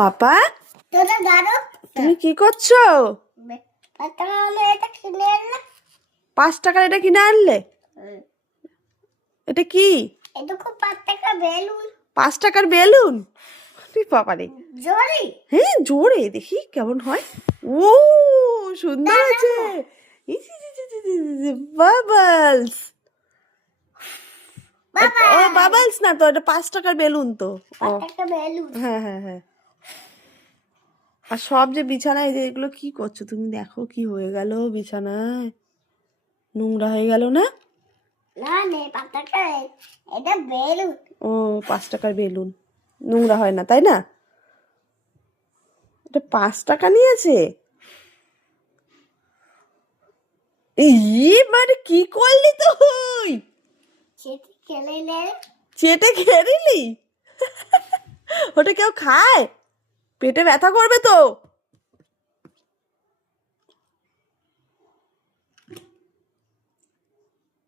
পাপা, তোরা দাঁড়ো। তুমি কি করছো? 5 টাকা হলে এটা কিনে আনলে। 5 টাকার এটা কিনে আনলে? এটা কি? এটা খুব 5 টাকা বেলুন। 5 টাকার বেলুন? বাবা রে, জোরে হ্যাঁ জোরে দেখি কেমন হয়। ও সুন্দর আছে। বাবলস। বাবা। ও বাবলস না তো, এটা 5 টাকার বেলুন তো। ও 5 টাকা বেলুন। হ্যাঁ হ্যাঁ হ্যাঁ। আর সব যে বিছানায় যে এগুলো কি করছো তুমি? দেখো কি হয়ে গেল বিছানায়, নোংরা হয়ে গেল না? না নে 5 টাকা, এটা বেলুন। ও 5 টাকার বেলুন নোংরা হয় না তাই না? এটা 5 টাকা নিয়েছে। মানে কি করলি তুই? সেটি খেলে চেটে খেয়ে নিলি? ওটা কেউ খায়? পেটে ব্যথা করবে তো।